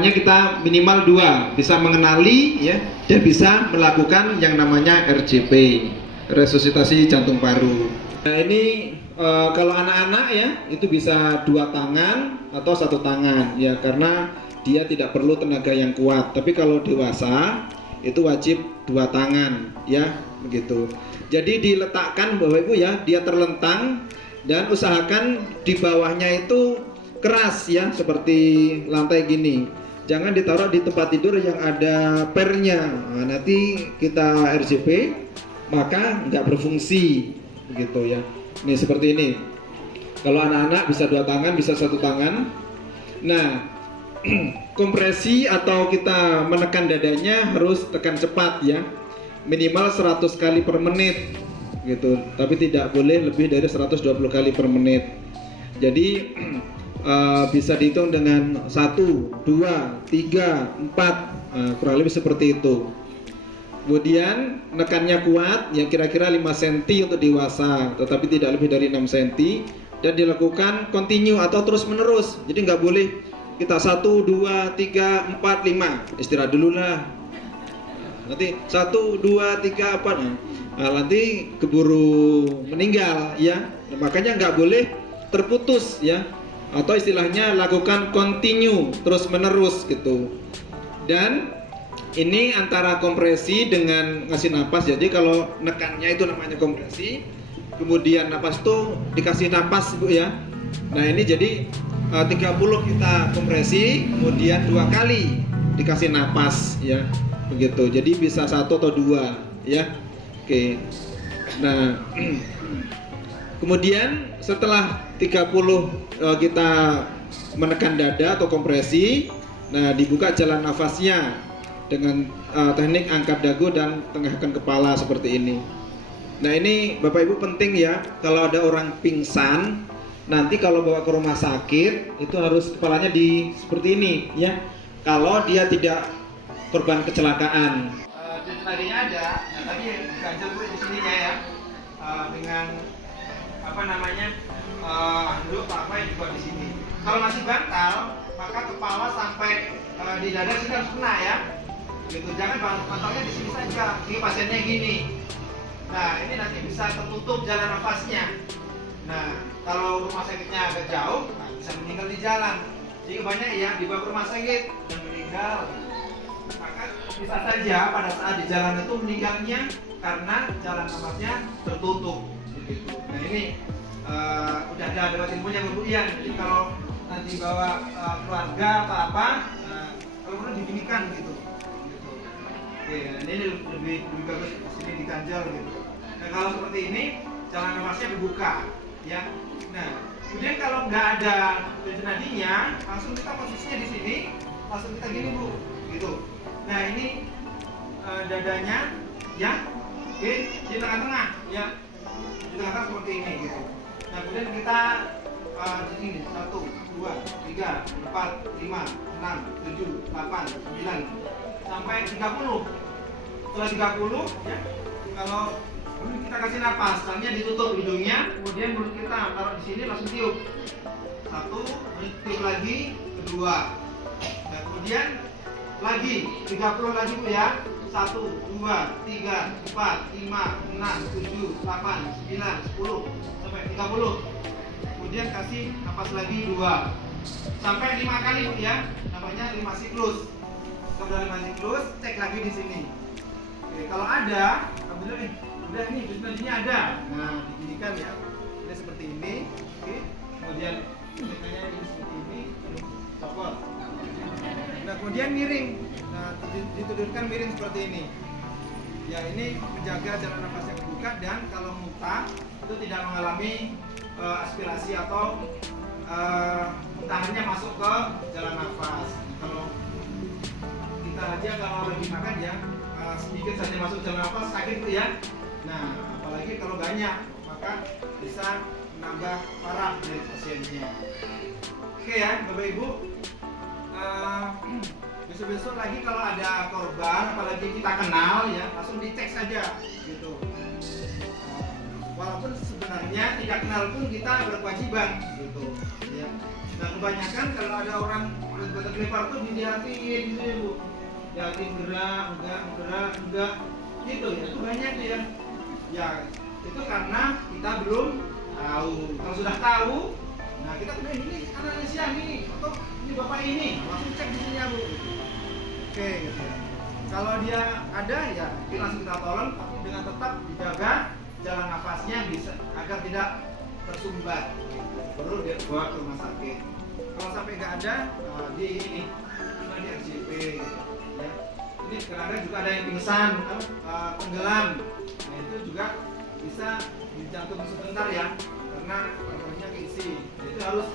harapannya kita minimal 2, bisa mengenali ya dan bisa melakukan yang namanya RJP, resusitasi jantung paru. Nah ini kalau anak-anak ya itu bisa 2 tangan atau 1 tangan ya, karena dia tidak perlu tenaga yang kuat. Tapi kalau dewasa itu wajib 2 tangan ya, begitu. Jadi diletakkan Bapak Ibu ya, dia terlentang dan usahakan di bawahnya itu keras ya, seperti lantai gini. Jangan ditaruh di tempat tidur yang ada pernya. Nah, nanti kita RJP maka nggak berfungsi begitu ya. Nih seperti ini. Kalau anak-anak bisa 2 tangan, bisa 1 tangan. Nah, kompresi atau kita menekan dadanya harus tekan cepat ya. Minimal 100 kali per menit gitu. Tapi tidak boleh lebih dari 120 kali per menit. Jadi bisa dihitung dengan 1, 2, 3, 4, kurang lebih seperti itu. Kemudian nekannya kuat ya, kira-kira 5 cm untuk dewasa, tetapi tidak lebih dari 6 cm, dan dilakukan continue atau terus menerus. Jadi nggak boleh kita 1, 2, 3, 4, 5 istirahat dulu lah, nanti 1, 2, 3, 4 nanti keburu meninggal ya. Nah, makanya nggak boleh terputus ya, atau istilahnya lakukan continue terus menerus gitu. Dan ini antara kompresi dengan ngasih napas. Jadi kalau nekannya itu namanya kompresi, kemudian napas itu dikasih napas Bu ya. Nah ini jadi 30 kita kompresi, kemudian 2 kali dikasih napas ya, begitu. Jadi bisa 1 atau 2 ya. Oke. Nah kemudian setelah 30 kita menekan dada atau kompresi, nah dibuka jalan nafasnya dengan teknik angkat dagu dan tengahkan kepala seperti ini. Nah ini Bapak Ibu penting ya, kalau ada orang pingsan nanti kalau bawa ke rumah sakit itu harus kepalanya di seperti ini ya, kalau dia tidak korban kecelakaan. Tadinya ada, nah tadi ganjel gue di sininya ya, dengan apa namanya handuk apa yang dibuat di sini. Kalau masih bantal maka kepala sampai di dada sini harus kena ya, gitu. Jangan bantalnya di sini saja, sehingga pasiennya gini. Nah ini nanti bisa tertutup jalan nafasnya. Nah kalau rumah sakitnya agak jauh, nah, bisa meninggal di jalan. Jadi banyak ya dibawa ke rumah sakit dan meninggal. Maka bisa saja pada saat di jalan itu meninggalnya karena jalan nafasnya tertutup. Begitu. Nah ini udah ada lewat ilmunya Bu Ian. Jadi kalau nanti bawa keluarga apa-apa, kalau perlu diginikan gitu. Oke, nah ini lebih bagus di sini diganjal gitu. Nah kalau seperti ini jalan nafasnya dibuka ya. Nah kemudian kalau nggak ada jantung nadinya, langsung kita posisinya di sini, langsung kita gini Bu, gitu. Nah ini dadanya ya, oke, di tengah-tengah ya, di tengah-tengah seperti ini gitu. Nah kemudian kita di sini 1, 2, 3, 4, 5, 6, 7, 8, 9 sampai 30. Setelah 30 ya, kalau kita kasih napas, caranya ditutup hidungnya, kemudian mulut kita taruh di sini langsung tiup. 1, tiup lagi, kedua. Nah kemudian lagi 30 lagi Bu ya. 1, 2, 3, 4, 5, 6, 7, 8, 9, 10 sampai 30. Kemudian kasih napas lagi 2 sampai 5 kali Bu ya. Namanya 5 siklus. Setelah 5 siklus, cek lagi di sini. Oke, kalau ada, alhamdulillah nih, udah nih nadinya ada. Nah, diginikan ya. Ini seperti ini. Oke. Kemudian tekannya ini seperti ini, copot. Nah, kemudian miring. Nah, ditudurkan miring seperti ini. Ya, ini menjaga jalan nafas yang terbuka, dan kalau muntah itu tidak mengalami aspirasi atau muntahannya masuk ke jalan nafas. Kalau kita aja kalau lagi makan ya, sedikit saja masuk jalan nafas sakit itu ya. Nah, apalagi kalau banyak, maka bisa menambah parah dari pasiennya. Oke ya, Bapak Ibu. Besok-besok lagi kalau ada korban, apalagi kita kenal ya, langsung dicek saja gitu. Walaupun sebenarnya tidak kenal pun kita berkewajiban gitu ya. Nah kebanyakan kalau ada orang batu kelipar tuh dilihatin gitu ya Bu, lihatin gerak, enggak, gitu ya. Itu banyak tuh ya. Ya itu karena kita belum tahu. Kalau sudah tahu, nah kita udah ini analisis nih, atau ini bapak ini, langsung cek di sini ya Bu. Oke, gitu ya. Kalau dia ada ya langsung kita tolong, tapi dengan tetap dijaga jalan nafasnya bisa agar tidak tersumbat. Perlu dia bawa ke rumah sakit. Kalau sampai nggak ada, di ini di RCP. Ya. Ini kadang-kadang juga ada yang pingsan, tenggelam. Nah itu juga bisa dijantung sebentar ya, karena paru-parunya keisi. Itu harus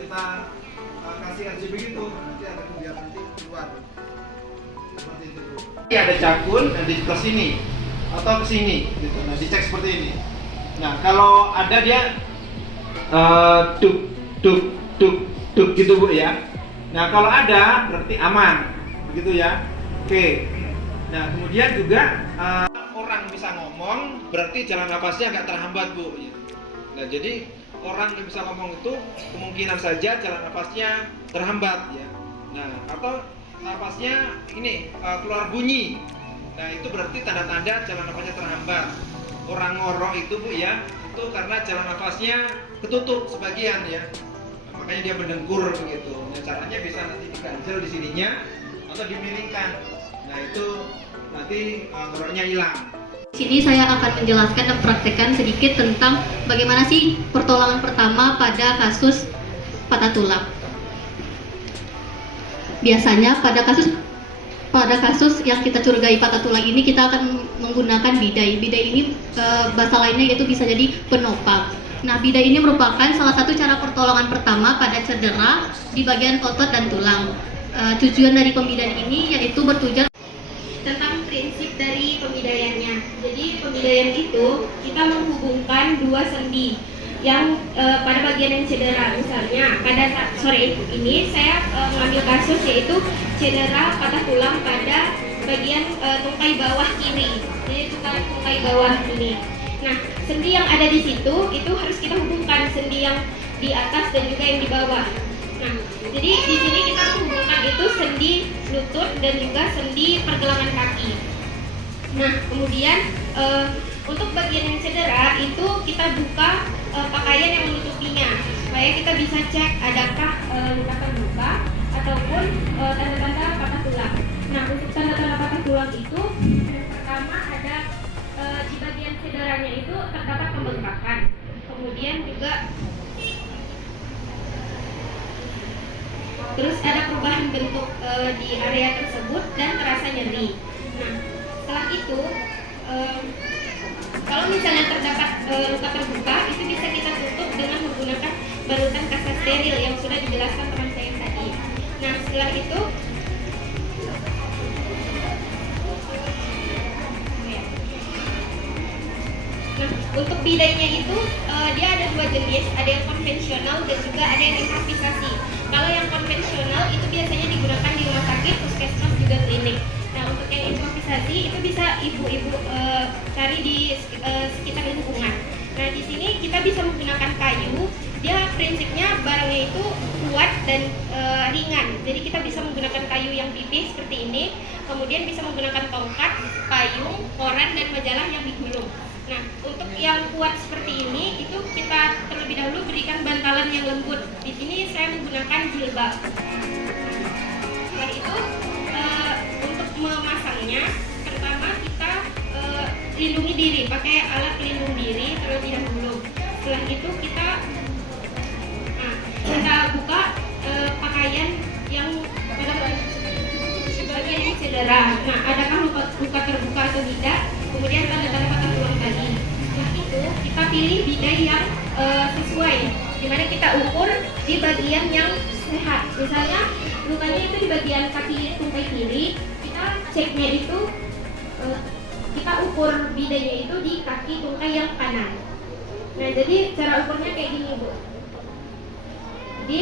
kita kasih RCP gitu, nanti akan biar nanti keluar. Seperti itu. Ini ada cakun, nanti ke sini atau ke sini, gitu. Nah dicek seperti ini. Nah kalau ada dia tuk gitu Bu ya. Nah kalau ada berarti aman, begitu ya. Oke. Nah kemudian juga orang bisa ngomong berarti jalan nafasnya nggak terhambat Bu. Nah jadi orang yang bisa ngomong itu kemungkinan saja jalan nafasnya terhambat ya. Nah atau nafasnya ini keluar bunyi. Nah itu berarti tanda-tanda jalan nafasnya terhambat. Orang ngorok itu Bu ya, itu karena jalan nafasnya ketutup sebagian ya. Makanya dia mendengkur begitu. Nah, caranya bisa nanti diganjel di sininya atau dimiringkan. Nah, itu nanti ngoroknya hilang. Di sini saya akan menjelaskan dan praktekkan sedikit tentang bagaimana sih pertolongan pertama pada kasus patah tulang. Biasanya pada kasus yang kita curigai patah tulang ini kita akan menggunakan bidai. Bidai ini bahasa lainnya yaitu bisa jadi penopang. Nah, bidai ini merupakan salah satu cara pertolongan pertama pada cedera di bagian otot dan tulang. Tujuan dari pembidaian ini yaitu bertujuan tentang prinsip dari pembidaiannya. Jadi pembidaian itu kita menghubungkan dua sendi yang pada bagian yang cedera. Misalnya pada sore ini saya mengambil kasus yaitu cedera patah tulang pada bagian tungkai bawah kiri. Jadi tungkai bawah ini. Nah, sendi yang ada di situ itu harus kita hubungkan sendi yang di atas dan juga yang di bawah. Nah, jadi di sini kita menghubungkan itu sendi lutut dan juga sendi pergelangan kaki. Nah, kemudian untuk bagian yang cedera itu kita buka pakaian yang menutupinya supaya kita bisa cek adakah luka terbuka ataupun tanda-tanda patah tulang. Nah, untuk tanda-tanda patah tulang itu yang pertama ada di bagian cederanya itu terdapat pembengkakan, kemudian juga terus ada perubahan bentuk di area tersebut dan terasa nyeri. Nah, setelah itu kalau misalnya terdapat luka terbuka itu bisa kita tutup dengan menggunakan balutan kasa steril yang sudah dijelaskan teman saya tadi. Nah, setelah itu untuk bidainya itu dia ada dua jenis, ada yang konvensional dan juga ada yang improvisasi. Kalau yang konvensional itu biasanya digunakan di rumah sakit, puskesmas juga klinik. Nah, untuk yang improvisasi itu bisa ibu-ibu cari di sekitar lingkungan. Nah, di sini kita bisa menggunakan kayu. Dia prinsipnya barangnya itu kuat dan ringan. Jadi kita bisa menggunakan kayu yang tipis seperti ini. Kemudian bisa menggunakan tongkat, payung, koran dan majalah yang digulung. Nah, untuk yang kuat seperti ini itu kita terlebih dahulu berikan bantalan yang lembut. Di sini saya menggunakan jilbab. Setelah itu untuk memasangnya, pertama kita lindungi diri pakai alat pelindung diri terlebih dahulu. Setelah itu kita buka pakaian yang pada bagian yang cedera. Nah, adakah luka terbuka atau tidak? Kemudian tanda-tanda patah tulang tadi. Setelah itu kita pilih bidai yang sesuai, dimana kita ukur di bagian yang sehat. Misalnya lukanya itu di bagian kaki tungkai kiri, kita ceknya itu kita ukur bidainya itu di kaki tungkai yang kanan. Nah, jadi cara ukurnya kayak gini Bu. Jadi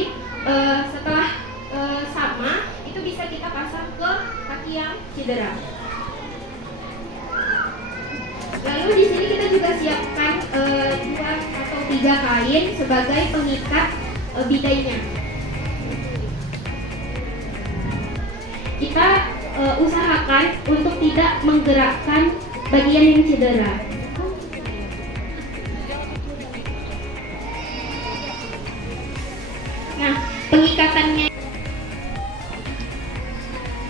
setelah sama itu bisa kita pasang ke kaki yang cedera. Lalu di sini kita juga siapkan 2 atau 3 kain sebagai pengikat bidainya. usahakan untuk tidak menggerakkan bagian yang cedera. Nah, pengikatannya,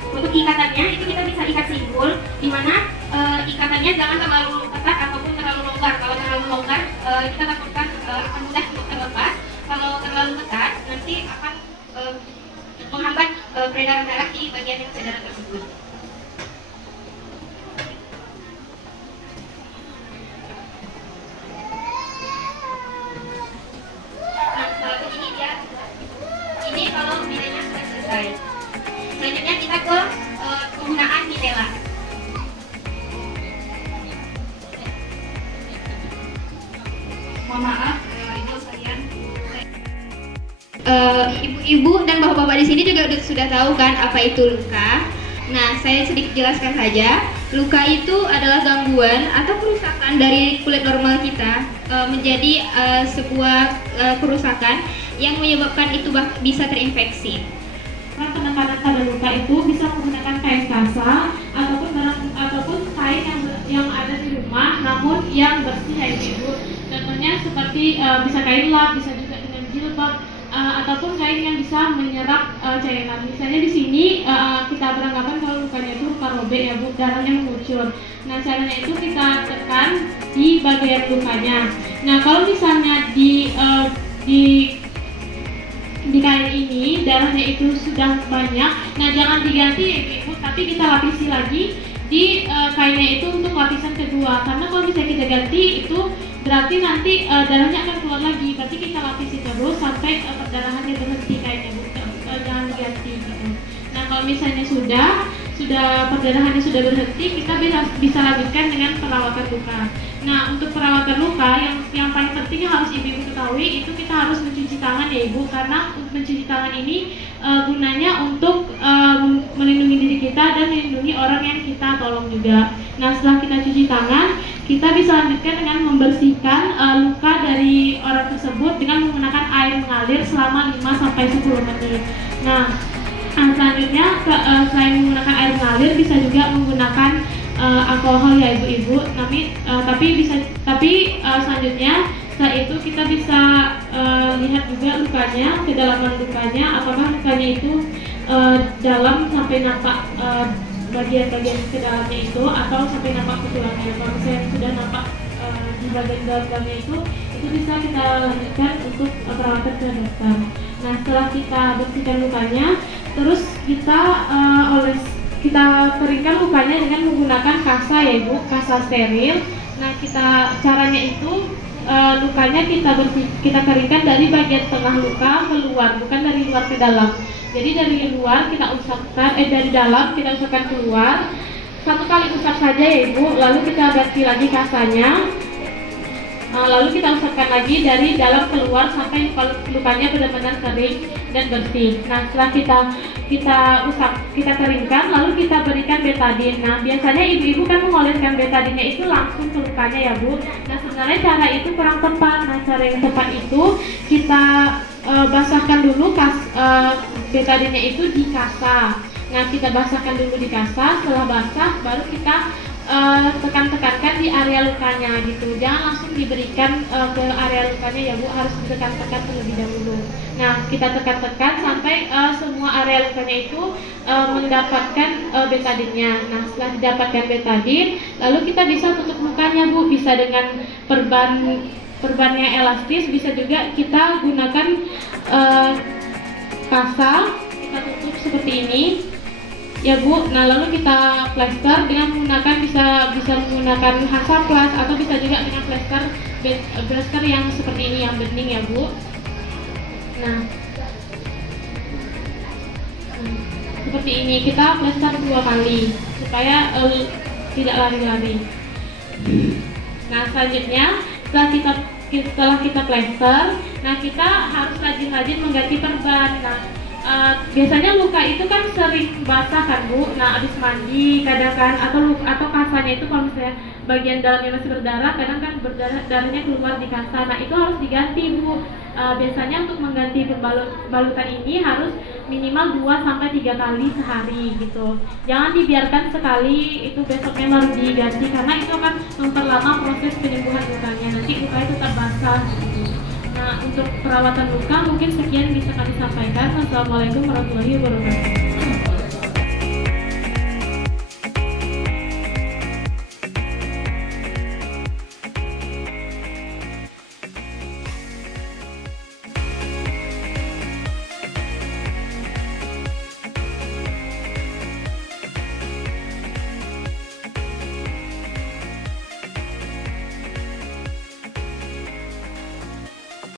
untuk ikatannya itu kita bisa ikat simpul, di mana ikatannya jangan terlalu ketat ataupun terlalu longgar. Kalau terlalu longgar, kita takutkan akan mudah untuk terlepas. Kalau terlalu ketat, nanti akan menghambat peredaran darah di bagian yang cedera tersebut. Nah, begini dia. Ini kalau bidanya sudah selesai. Selanjutnya kita ke penggunaan mitela. Mohon maaf, ibu sekalian. Ibu-ibu dan bapak-bapak di sini juga sudah tahu kan apa itu luka. Nah, saya sedikit jelaskan saja. Luka itu adalah gangguan atau kerusakan dari kulit normal kita menjadi sebuah kerusakan yang menyebabkan itu bisa terinfeksi. Penekanan pada luka itu bisa menggunakan kain kasa ataupun kain yang ada di rumah namun yang bersih ya ibu. Contohnya seperti bisa kain lap, bisa juga dengan jilbab ataupun kain yang bisa menyerap cairan. Misalnya di sini kita beranggapan kalau lukanya itu luka robek ya bu, darahnya mengucur. Nah caranya itu kita tekan di bagian lukanya. Nah kalau misalnya di kain ini darahnya itu sudah banyak, nah jangan diganti ya ibu, tapi kita lapisi lagi di kainnya itu untuk lapisan kedua. Karena kalau bisa kita ganti itu berarti nanti darahnya akan keluar lagi. Berarti kita lapisi terus sampai perdarahannya berhenti kainnya bu, jangan diganti gitu. Nah kalau misalnya sudah perdarahannya sudah berhenti, kita bisa lanjutkan dengan perawatan luka. Nah untuk perawatan luka yang paling penting yang harus ibu ketahui itu kita harus mencuci tangan ya ibu, karena untuk mencuci tangan ini gunanya untuk melindungi diri kita dan melindungi orang yang kita tolong juga. Nah setelah kita cuci tangan, kita bisa lanjutkan dengan membersihkan luka dari orang tersebut dengan menggunakan air mengalir selama 5-10 menit. Nah selanjutnya selain menggunakan air mengalir bisa juga menggunakan alkohol ya ibu-ibu. Tapi selanjutnya setelah itu kita bisa lihat juga lukanya, kedalaman lukanya, apakah lukanya itu dalam sampai nampak bagian-bagian ke dalamnya itu atau sampai nampak ke tulangnya. Kalau misalnya sudah nampak di bagian dalamnya itu bisa kita lanjutkan untuk perawatan ke dokter. Nah setelah kita bersihkan lukanya, terus kita keringkan lukanya dengan menggunakan kasa ya ibu, kasa steril. Nah caranya itu lukanya kita keringkan dari bagian tengah luka keluar, bukan dari luar ke dalam. Jadi dari luar kita usapkan, dari dalam kita usapkan keluar. 1 kali usap saja ya ibu, lalu kita ganti lagi kasanya. Lalu kita usapkan lagi dari dalam keluar sampai lukanya benar-benar kering dan bersih. Nah setelah kita keringkan, lalu kita berikan betadin. Nah biasanya ibu-ibu kan mengoleskan betadinnya itu langsung ke lukanya ya bu. Nah sebenarnya cara itu kurang tepat. Nah cara yang tepat itu kita basahkan dulu betadinnya itu di kasa. Nah kita basahkan dulu di kasa, setelah basah baru kita tekan-tekankan di area lukanya gitu. Jangan langsung diberikan ke area lukanya ya bu, harus ditekan-tekan terlebih dahulu. Nah kita tekan-tekan sampai semua area lukanya itu mendapatkan betadinnya. Nah setelah didapatkan betadin, lalu kita bisa tutup lukanya bu, bisa dengan perban yang elastis, bisa juga kita gunakan kasa, kita tutup seperti ini ya bu. Nah lalu kita plester dengan menggunakan bisa menggunakan Hansaplast atau bisa juga dengan plester yang seperti ini yang bening ya bu. Nah seperti ini kita plester 2 kali supaya tidak lari-lari. Nah selanjutnya setelah kita plester, nah kita harus rajin-rajin mengganti perban. Nah biasanya luka itu kan sering basah kan Bu. Nah abis mandi kadang kan atau kasanya itu kalau misalnya bagian dalamnya masih berdarah, kadang kan darahnya keluar di kasa. Nah itu harus diganti Bu. Biasanya untuk mengganti balutan ini harus minimal 2-3 kali sehari gitu. Jangan dibiarkan sekali itu besoknya baru diganti, karena itu akan memperlama proses penyembuhan lukanya. Nanti lukanya tetap basah gitu. Nah untuk perawatan luka mungkin sekian bisa kami sampaikan. Wassalamualaikum warahmatullahi wabarakatuh.